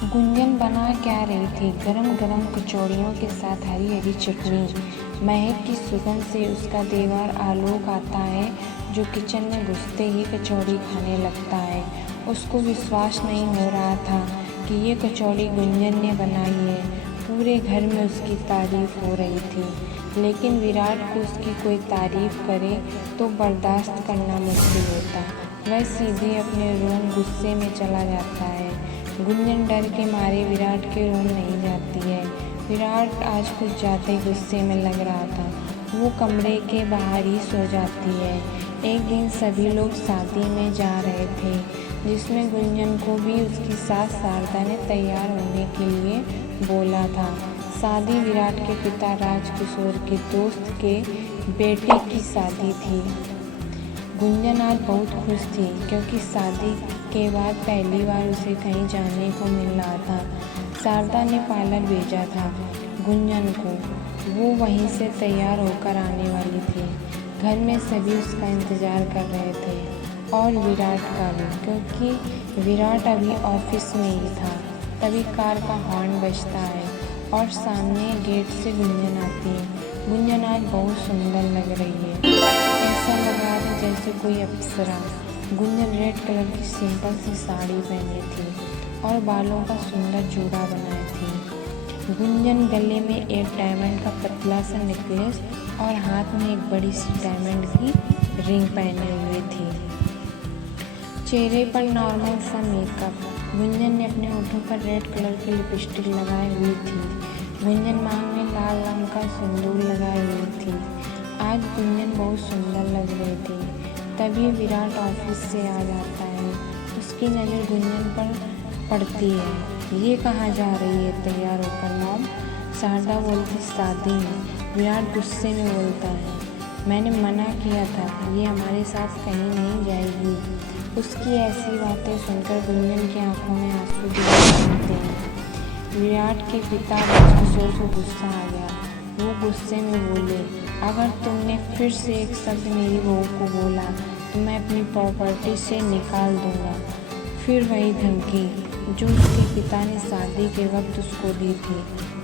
गुंजन बना क्या रही थी? गरम गरम कचौड़ियों के साथ हरी हरी चटनी। महक की सुगंध से उसका दीवार आलोक आता है, जो किचन में घुसते ही कचौड़ी खाने लगता है। उसको विश्वास नहीं हो रहा था कि ये कचौड़ी गुंजन ने बनाई है। पूरे घर में उसकी तारीफ हो रही थी, लेकिन विराट को उसकी कोई तारीफ करे तो बर्दाश्त करना मुश्किल होता। वह सीधे अपने रूम गुस्से में चला जाता है। गुंजन डर के मारे विराट के रूम नहीं जाती है। विराट आज कुछ ज़्यादा ही गुस्से में लग रहा था। वो कमरे के बाहर ही सो जाती है। एक दिन सभी लोग शादी में जा रहे थे, जिसमें गुंजन को भी उसकी सास शारदा ने तैयार होने के लिए बोला था। शादी विराट के पिता राजकिशोर के दोस्त के बेटे की शादी थी। गुंजन आज बहुत खुश थी, क्योंकि शादी के बाद पहली बार उसे कहीं जाने को मिल रहा था। शारदा ने पार्लर भेजा था गुंजन को। वो वहीं से तैयार होकर आने वाली थी। घर में सभी उसका इंतज़ार कर रहे थे, और विराट का भी, क्योंकि विराट अभी ऑफिस में ही था। तभी कार का हॉर्न बजता है और सामने गेट से गुंजन आती है। गुंजन आज बहुत सुंदर लग रही है। ऐसा लग रहा था जैसे कोई अप्सरा। गुंजन रेड कलर की सिंपल सी साड़ी पहनी थी और बालों का सुंदर जूड़ा बनाए थी। गुंजन गले में एक डायमंड का पतला सा नेकलेस और हाथ में एक बड़ी सी डायमंड की रिंग पहने हुए थी। चेहरे पर नॉर्मल सा मेकअप। गुंजन ने अपने होठों पर रेड कलर की लिपस्टिक लगाई हुई थी। गुंजन मांग में लाल रंग का सिंदूर लगाई हुई थी। आज गुंजन बहुत सुंदर लग रही थी। तभी विराट ऑफिस से आ जाता है। उसकी नज़र गुंजन पर पड़ती है। ये कहाँ जा रही है तैयार होकर मॉम? शारदा बोलती शादी में। विराट गुस्से में बोलता है, मैंने मना किया था, ये हमारे साथ कहीं नहीं जाएगी। उसकी ऐसी बातें सुनकर गुंजन की आंखों में आंसू दिखते हैं। विराट के पिता राजकिशोर को गुस्सा आ गया। वो गुस्से में बोले, अगर तुमने फिर से एक शब्द मेरी बहू को बोला तो मैं अपनी प्रॉपर्टी से निकाल दूंगा। फिर वही धमकी जो उसके पिता ने शादी के वक्त उसको दी थी,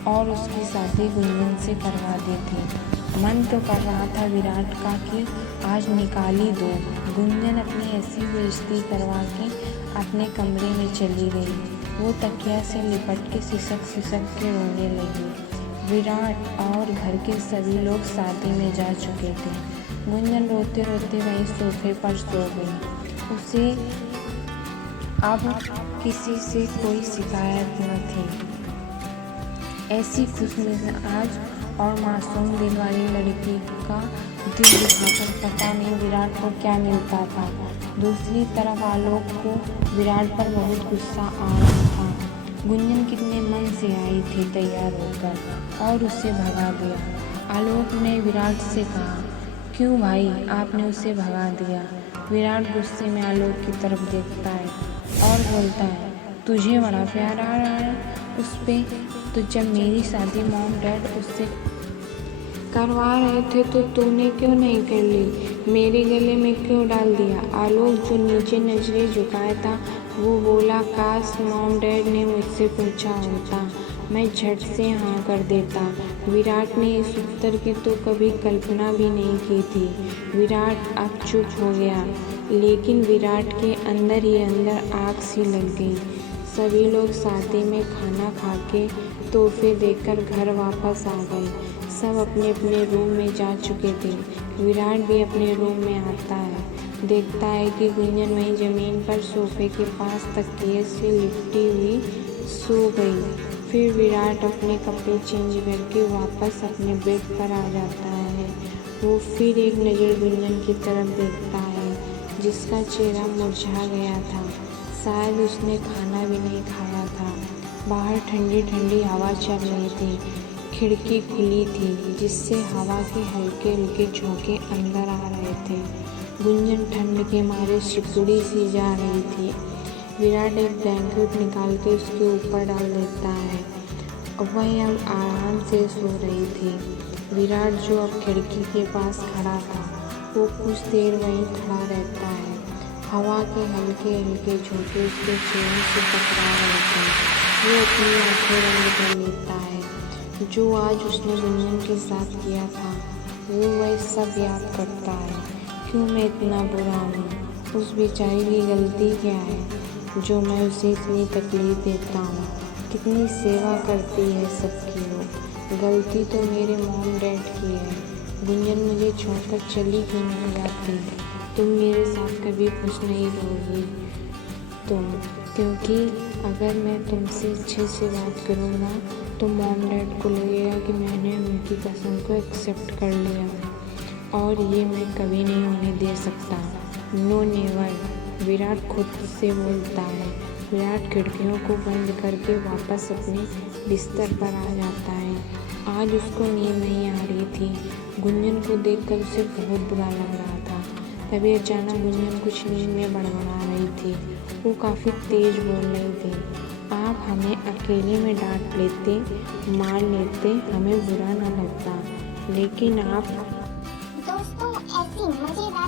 और उसकी शादी गुंजन से करवा दी थी। मन तो कर रहा था विराट का कि आज निकाल ही दो। गुंजन अपनी ऐसी बेइज्जती करवा के अपने कमरे में चली गई। वो तकिया से लिपट के सिसक के रोने लगी। विराट और घर के सभी लोग शादी में जा चुके थे। गुंजन रोते रोते वहीं सोफे पर सो गई। उसे अब किसी से कोई शिकायत न थी। ऐसी खुशमिजाज और मासूम दिल वाली लड़की का दिल दुखाकर पता नहीं विराट को क्या मिलता था। दूसरी तरफ आलोक को विराट पर बहुत गुस्सा आ रहा था। गुंजन कितने मन से आई थी तैयार होकर, और उसे भगा दिया। आलोक ने विराट से कहा, क्यों भाई आपने उसे भगा दिया? विराट गुस्से में आलोक की तरफ देखता है और बोलता है, तुझे बड़ा प्यार आ रहा है उस पे? तो जब मेरी शादी मॉम डैड उससे करवा रहे थे तो तूने क्यों नहीं कर ली? मेरे गले में क्यों डाल दिया? आलोक जो नीचे नजरें झुकाया था वो बोला, काश मॉम डैड ने मुझसे पूछा होता, मैं झट से हाँ कर देता। विराट ने इस उत्तर की तो कभी कल्पना भी नहीं की थी। विराट अब चुप हो गया, लेकिन विराट के अंदर ही अंदर आग सी लग गई। सभी लोग शादी में खाना खा के तोहफे देकर घर वापस आ गए। सब अपने अपने रूम में जा चुके थे। विराट भी अपने रूम में आता है, देखता है कि गुंजन वहीं ज़मीन पर सोफे के पास तकिए से लिपटी हुई सो गई। फिर विराट अपने कपड़े चेंज करके वापस अपने बेड पर आ जाता है। वो फिर एक नज़र गुंजन की तरफ देखता है, जिसका चेहरा मुरझा गया था। शायद उसने खाना भी नहीं खाया था। बाहर ठंडी ठंडी हवा चल रही थी। खिड़की खुली थी, जिससे हवा के हल्के हल्के झोंके अंदर आ रहे थे। गुंजन ठंड के मारे सिकुड़ी सी जा रही थी। विराट एक ब्लैंकेट निकाल के उसके ऊपर डाल देता है। वह अब आराम से सो रही थी। विराट जो अब खिड़की के पास खड़ा था, वो कुछ देर वहीं खड़ा रहता है। हवा के हल्के हल्के झोंके उसके चेहरे से टकरा रहे थे। वो अपनी आंखें बंद कर लेता है। जो आज उसने गुंजन के साथ किया था वो वह सब याद करता है। क्यों मैं इतना बुरा हूँ? उस बेचारी की गलती क्या है जो मैं उसे इतनी तकलीफ देता हूँ? कितनी सेवा करती है सबकी वो। गलती तो मेरे मॉम डैड की है। गुंजन मुझे छोड़कर चली क्यों नहीं जाती? तुम मेरे साथ कभी खुश नहीं रहोगी तुम, क्योंकि अगर मैं तुमसे अच्छे से बात करूँगा तो मॉम डैड को लगेगा कि मैंने उनकी कसम को एक्सेप्ट कर लिया और ये मैं कभी नहीं होने दे सकता। नो नेवर, विराट खुद से बोलता है। विराट खिड़कियों को बंद करके वापस अपने बिस्तर पर आ जाता है। आज उसको नींद नहीं आ रही थी। गुंजन को देखकर उसे बहुत बुरा लग रहा था। तभी अचानक गुंजन कुछ नींद में बड़बड़ा रही थी। वो काफ़ी तेज बोल रही थी। आप हमें अकेले में डांट लेते, मार लेते, हमें बुरा ना लगता, लेकिन आप दोस्तों ऐसी मज़ेदार